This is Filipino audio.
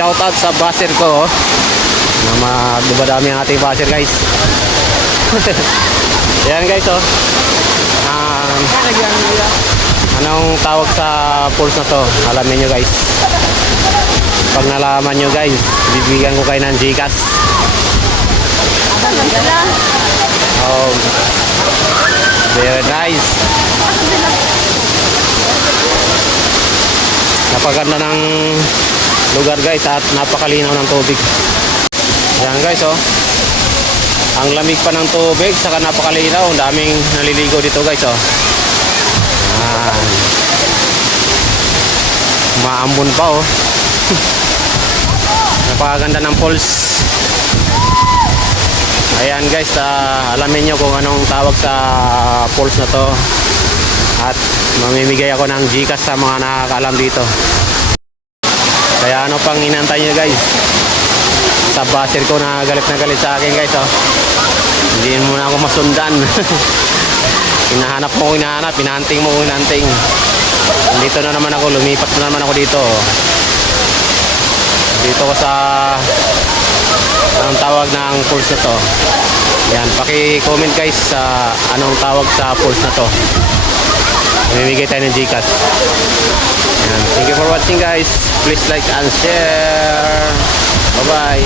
shoutout sa basher ko, na madami ang ating basher, guys. Yan, guys, oh. Anong tawag sa pulse na to? Alamin nyo, guys. Pag nalaman nyo, guys, bibigyan ko kayo ng Gcash. Oh, very nice. Napaganda ng lugar, guys, at napakalinaw ng tubig. Yan, guys, oh. Ang lamig pa ng tubig, saka napakalinaw. Ang daming naliligo dito, guys, oh. Maambon pa, oh. Napakaganda ng pulse. Ayan, guys, alamin nyo kung anong tawag sa pulse na to, at mamimigay ako ng Gcash sa mga nakakaalam dito. Kaya ano pang inantay nyo, guys? Sa basher ko na galit sa akin, guys, oh. Hindi mo na ako masundan. Hinahanap mo, hinanting mo. Dito na naman ako, lumipat na naman ako dito. Dito ko sa anong tawag ng pulse na to. Yan, paki-comment, guys, sa anong tawag sa pulse na to. Mamimigay tayo ng Gcash. Yan. Thank you for watching, guys. Please like and share. Bye bye.